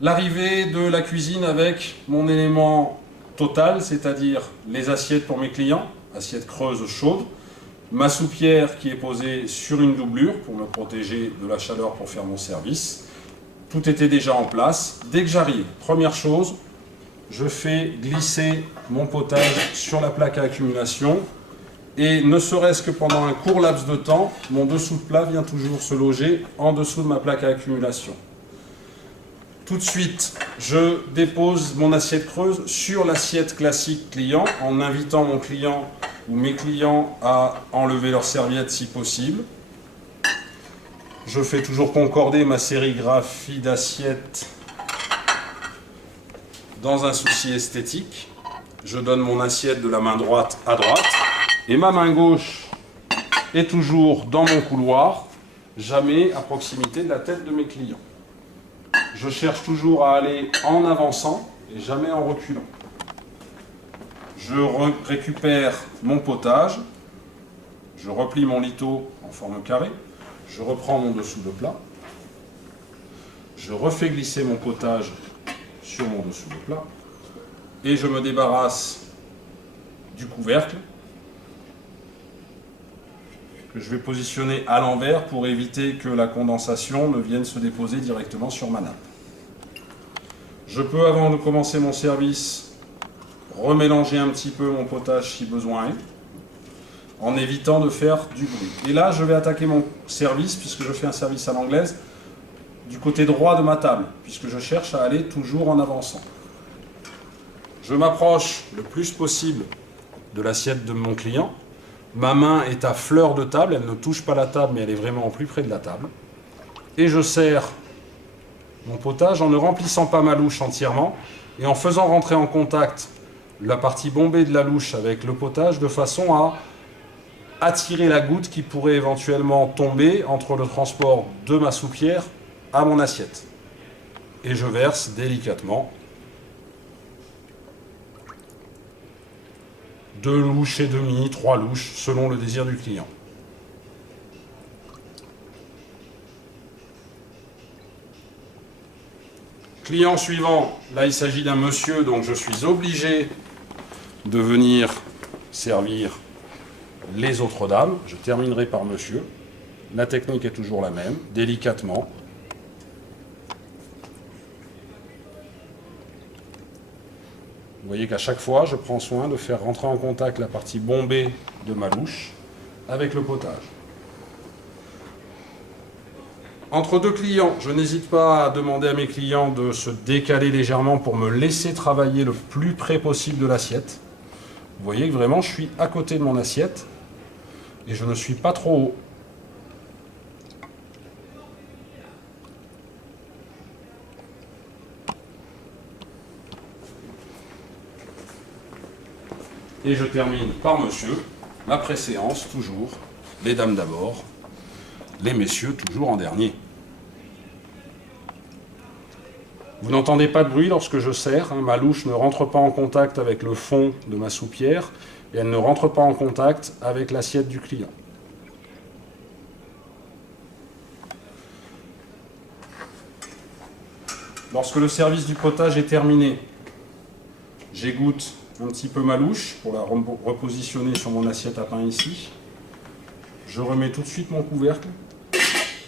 L'arrivée de la cuisine avec mon élément total, c'est-à-dire les assiettes pour mes clients, assiettes creuses chaudes, ma soupière qui est posée sur une doublure pour me protéger de la chaleur pour faire mon service. Tout était déjà en place. Dès que j'arrive, première chose, je fais glisser mon potage sur la plaque à accumulation et ne serait-ce que pendant un court laps de temps, mon dessous de plat vient toujours se loger en dessous de ma plaque à accumulation. Tout de suite, je dépose mon assiette creuse sur l'assiette classique client en invitant mon client ou mes clients à enlever leurs serviettes si possible. Je fais toujours concorder ma sérigraphie d'assiettes dans un souci esthétique. Je donne mon assiette de la main droite à droite et ma main gauche est toujours dans mon couloir, jamais à proximité de la tête de mes clients. Je cherche toujours à aller en avançant et jamais en reculant. Je récupère mon potage, je replie mon lito en forme carrée, je reprends mon dessous de plat, je refais glisser mon potage sur mon dessous de plat et je me débarrasse du couvercle que je vais positionner à l'envers pour éviter que la condensation ne vienne se déposer directement sur ma nappe. Je peux, avant de commencer mon service, remélanger un petit peu mon potage si besoin est, en évitant de faire du bruit. Et là, je vais attaquer mon service, puisque je fais un service à l'anglaise, du côté droit de ma table, puisque je cherche à aller toujours en avançant. Je m'approche le plus possible de l'assiette de mon client. Ma main est à fleur de table, elle ne touche pas la table, mais elle est vraiment au plus près de la table. Et je sers mon potage en ne remplissant pas ma louche entièrement et en faisant rentrer en contact la partie bombée de la louche avec le potage de façon à attirer la goutte qui pourrait éventuellement tomber entre le transport de ma soupière à mon assiette. Et je verse délicatement 2 louches et demie, 3 louches, selon le désir du client. Client suivant, là il s'agit d'un monsieur, donc je suis obligé de venir servir les autres dames. Je terminerai par monsieur. La technique est toujours la même, délicatement. Vous voyez qu'à chaque fois, je prends soin de faire rentrer en contact la partie bombée de ma louche avec le potage. Entre deux clients, je n'hésite pas à demander à mes clients de se décaler légèrement pour me laisser travailler le plus près possible de l'assiette. Vous voyez que vraiment, je suis à côté de mon assiette et je ne suis pas trop haut. Et je termine par monsieur, ma préséance toujours, les dames d'abord, les messieurs toujours en dernier. Vous n'entendez pas de bruit lorsque je sers, ma louche ne rentre pas en contact avec le fond de ma soupière et elle ne rentre pas en contact avec l'assiette du client. Lorsque le service du potage est terminé, j'égoutte un petit peu ma louche pour la repositionner sur mon assiette à pain ici. Je remets tout de suite mon couvercle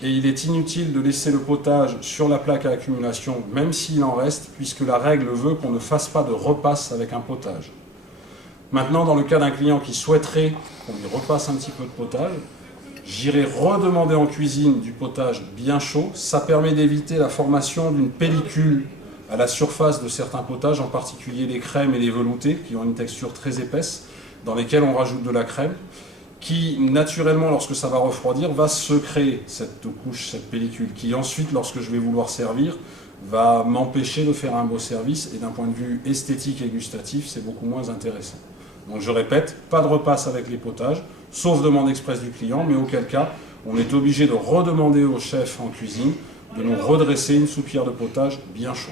et il est inutile de laisser le potage sur la plaque à accumulation, même s'il en reste, puisque la règle veut qu'on ne fasse pas de repasse avec un potage. Maintenant, dans le cas d'un client qui souhaiterait qu'on lui repasse un petit peu de potage, j'irai redemander en cuisine du potage bien chaud. Ça permet d'éviter la formation d'une pellicule à la surface de certains potages, en particulier les crèmes et les veloutés, qui ont une texture très épaisse, dans lesquelles on rajoute de la crème, qui naturellement, lorsque ça va refroidir, va se créer cette couche, cette pellicule, qui ensuite, lorsque je vais vouloir servir, va m'empêcher de faire un beau service, et d'un point de vue esthétique et gustatif, c'est beaucoup moins intéressant. Donc je répète, pas de repasse avec les potages, sauf demande express du client, mais auquel cas, on est obligé de redemander au chef en cuisine de nous redresser une soupière de potage bien chaud.